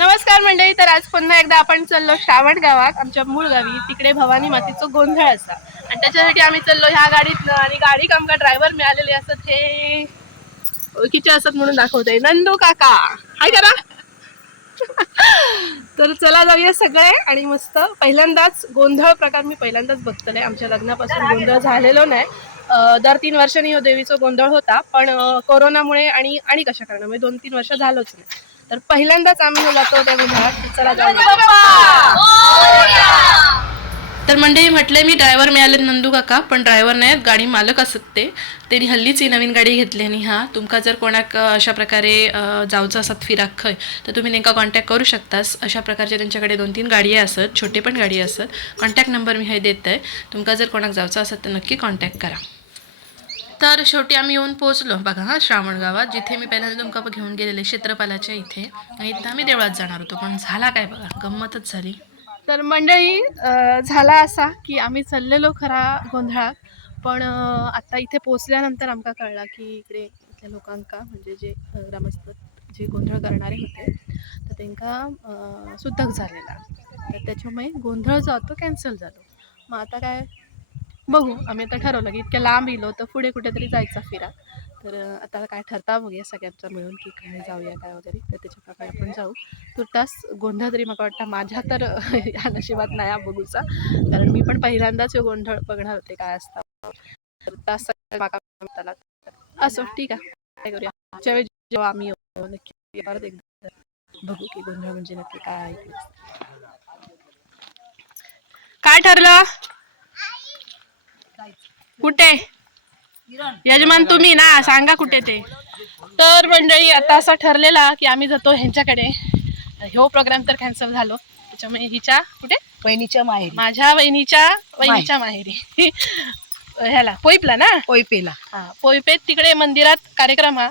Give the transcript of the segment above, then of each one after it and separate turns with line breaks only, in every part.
नमस्कार मंडळी तर आज पुन्हा एकदा आपण चाललो श्रावण गावात आमच्या मूळ गावी. तिकडे भवानी मातीचं गोंधळ असा आणि त्याच्यासाठी आम्ही चाललो ह्या गाडीतनं आणि गाडी आमका ड्रायव्हर मिळालेले असत हे ओळखीचे असत म्हणून दाखवते नंदू काका. हाय करा. तर चला जाऊया सगळे आणि मस्त. पहिल्यांदाच गोंधळ प्रकार मी पहिल्यांदाच बघतले आमच्या लग्नापासून गोंधळ झालेलो नाही. दर तीन वर्षांनी हो देवीचा गोंधळ होता. पण कोरोनामुळे आणि आणि कशा कारणामुळे दोन तीन वर्ष झालोच नाही. तर पहिल्यांदाच आम्ही जातो त्या चला जाऊया तर मंडळी म्हटलंय मी ड्रायव्हर मिळाले नंदू काका पण ड्रायव्हर नाही गाडी मालक असत ते. त्यांनी हल्लीच ही नवीन गाडी घेतली आणि हा तुमका जर कोणाक अशा प्रकारे अं, जाऊचं असत फिराक खंय तर तुम्ही नेमका कॉन्टॅक्ट करू शकतास. अशा प्रकारचे त्यांच्याकडे दोन तीन गाडी असत छोटे पण गाडी असत. कॉन्टॅक्ट नंबर मी हे देत आहे तुमका जर कोणाक जायचं असत तर नक्की कॉन्टॅक्ट करा. तर शेवटी आम्ही येऊन पोहोचलो. बघा हां श्रावण गावात जिथे मी पहिल्यांदा तुमका घेऊन गेलेले क्षेत्रपालाच्या इथे. आणि इथं आम्ही देवळात जाणार होतो. पण झाला काय बघा? गंमतच झाली. तर मंडळी झाला असा की आम्ही चाललेलो खरा गोंधळात. पण आता इथे पोचल्यानंतर आमका कळला की इकडे इथल्या लोकांका म्हणजे जे ग्रामस्थ जे गोंधळ करणारे होते तर त्यांका सुद्धक सुतक झालेला. तर त्याच्यामुळे गोंधळ जो होतो कॅन्सल झालो. मग आता काय बघू. आम्ही आता ठरवलं की इतक्या लांब येलो तर पुढे कुठेतरी जायचा फिरा. तर आता काय ठरता बघूया सगळ्यांचा मिळून की काय जाऊया काय वगैरे. तर त्याच्या प्रकारे आपण जाऊ. तुर्तास गोंधळ तरी मला वाटतं. माझ्या तर या नशिबात नाही हा बघूचा. कारण मी पण पहिल्यांदाच हे गोंधळ बघणार होते काय असता. तर तास माका असो ठीक आहे. काय करूया. मागच्या वेळी जेव्हा आम्ही येऊ, नक्की परत एकदा बघू की गोंधळ म्हणजे नक्की काय. काय ठरलं? कुठे? यजमान तुम्ही ना सांगा कुठे ते. तर मंडळी आता असं ठरलेला की आम्ही जातो ह्यांच्याकडे. ह्यो प्रोग्राम तर कॅन्सल झालो. त्याच्यामुळे हिच्या कुठे?
बहिणीच्या माहेरी.
माझ्या वहिनीच्या वहिनीच्या माहेरी. ह्याला पोईपला ना?
ओयपेला
हा पोईपेत तिकडे मंदिरात कार्यक्रम हा.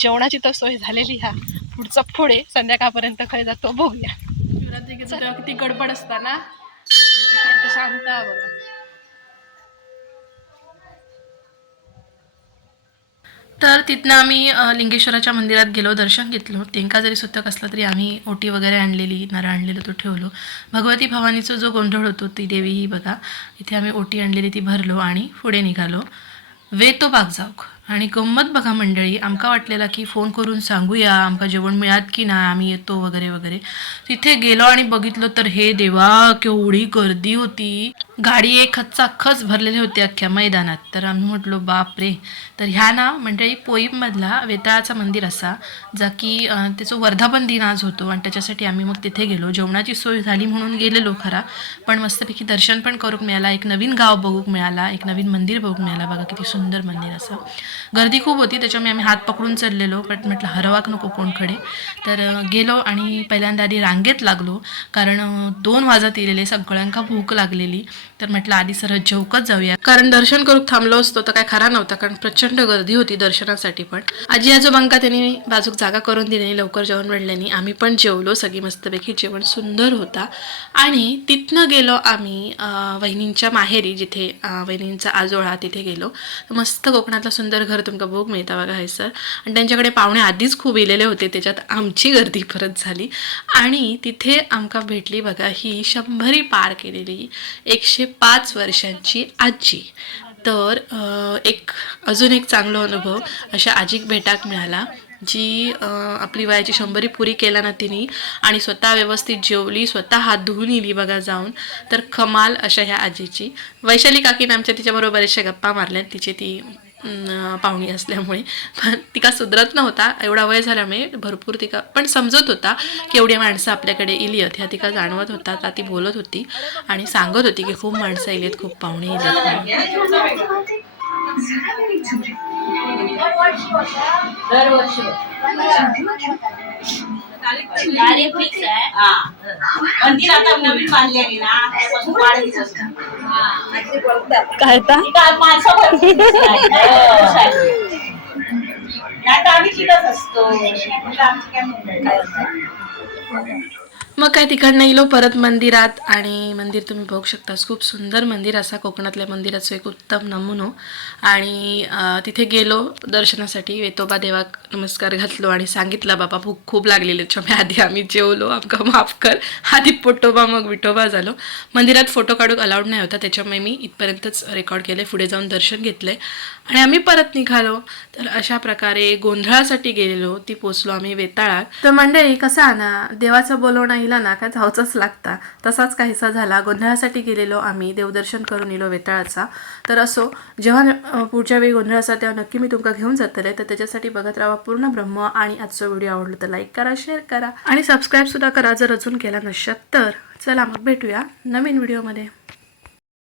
जेवणाची तर सोय झालेली हा. पुढचा पुढे संध्याकाळपर्यंत खय जातो बघूया. शिवरात्रीचं किती गडबड असता ना आणि तिथे शांत आहे बघा तर तिथनं आम्ही लिंगेश्वराच्या मंदिरात गेलो दर्शन घेतलो. तेंका जरी सुतक असलं तरी आम्ही ओटी वगैरे आणलेली नारळ आणलेलं तो ठेवलो. भगवती भवानीचा जो गोंधळ होतो ती देवी ही बघा इथे आम्ही ओटी आणलेली ती भरलो आणि पुढे निघालो. वेतो बाग जाऊक आणि गंमत बघा मंडळी आमका वाटलेला की फोन करून सांगूया आमका जेवण मिळात की नाही आम्ही येतो वगैरे वगैरे. तिथे गेलो आणि बघितलं तर हे देवा केवढी गर्दी होती. गाडी एक खच भरलेली होती अख्ख्या मैदानात. तर आम्ही म्हटलो बाप रे तर ह्या ना म्हणजे पोईममधला वेताळाचा मंदिर असा जा की त्याचं वर्धापन दिन आज होतो आणि त्याच्यासाठी आम्ही मग तिथे गेलो. जेवणाची सोय झाली म्हणून गेलेलो खरा पण मस्तपैकी दर्शन पण करूक मिळाला. एक नवीन गाव बघूक मिळाला एक नवीन मंदिर बघूक मिळाला. बघा किती सुंदर मंदिर असं. गर्दी खूप होती त्याच्यामुळे आम्ही हात पकडून चाललेलो बट म्हटलं हरवाक नको कोणकडे. तर गेलो आणि पहिल्यांदा आधी रांगेत लागलो कारण दोन वाजत येलेले सगळ्यांका भूक लागलेली. तर म्हटलं आधी सरळ जेवकच जाऊया. कारण दर्शन करून थांबलो असतो तर काय खरा नव्हता कारण प्रचंड गर्दी होती दर्शनासाठी पण. आजी आजोबांका त्यांनी बाजूक जागा करून दिल्याने लवकर जेवण म्हणल्याने आम्ही पण जेवलो सगळी मस्तपैकी जेवण सुंदर होता. आणि तिथनं गेलो आम्ही वहिनींच्या माहेरी जिथे वहिनींचा आजोळा तिथे गेलो. मस्त कोकणातलं सुंदर घर तुमका बघ मिळता बघा हे सर? आणि त्यांच्याकडे पाहुणे आधीच खूप येलेले होते त्याच्यात आमची गर्दी परत झाली. आणि तिथे आमका भेटली बघा ही शंभरी पार केलेली. एक एकशे पाच वर्षांची आजी. तर एक अजून एक चांगला अनुभव अशा आजीक भेटाक मिळाला जी आपली वयाची शंभरी पुरी केला ना तिने आणि स्वतः व्यवस्थित जेवली स्वतः हात धुवून येली बघा जाऊन तर कमाल अशा ह्या आजीची. वैशाली काकीनं आमच्या तिच्याबरोबर बरेचशा गप्पा मारल्या तिची ती पाहुणी असल्यामुळे. पण तिका सुधरत नव्हता एवढा वय झाल्यामुळे भरपूर तिका पण समजत होता की एवढी माणसं आपल्याकडे इली आहेत ह्या तिका जाणवत होता आता ती बोलत होती आणि सांगत होती की खूप माणसं इली आहेत खूप पाहुणे इली आहेत म्हणून.
तारीख फिक्स आहे हा मंदिर आता नवीन बांधलेली ना त्यापासून वाढ दिसत
काय आता
काय माणसं भरपूर दिसतात. हो, शाळेत. नाही तर आम्ही शिकत असतो मग आमची काय मुंबई काय असतं.
मग काय तिकडनं येलो परत मंदिरात आणि मंदिर तुम्ही बघू शकता खूप सुंदर मंदिर असा कोकणातल्या मंदिराचं एक उत्तम नमुनो. आणि तिथे गेलो दर्शनासाठी वेतोबा देवाक नमस्कार घातलो आणि सांगितलं बाबा भूक खूप लागलेली त्याच्यामुळे आधी आम्ही जेवलो आमका माफ कर. आधी पोटोबा मग विठोबा झालो. मंदिरात फोटो काढूक अलाउड नाही होता त्याच्यामुळे मी इथपर्यंतच रेकॉर्ड केले पुढे जाऊन दर्शन घेतले. आणि आम्ही परत निघालो. तर अशा प्रकारे गोंधळासाठी गेलेलो ती पोचलो आम्ही वेताळात. तर मंडळी कसा ना देवाचं बोलवणं हिला ना काय जाऊचंच लागता. तसाच काहीसा झाला. गोंधळासाठी गेलेलो आम्ही. देवदर्शन करून येलो वेताळाचा. तर असो जेव्हा पुढच्या वेळी गोंधळ असा तेव्हा नक्की मी तुमका घेऊन जातले. तर त्याच्यासाठी बघत राहा पूर्ण ब्रह्म आणि आजचा व्हिडिओ आवडला तर लाईक करा शेअर करा. आणि सबस्क्राईब सुद्धा करा जर अजून केला नसत तर. चला मग भेटूया नवीन व्हिडिओमध्ये.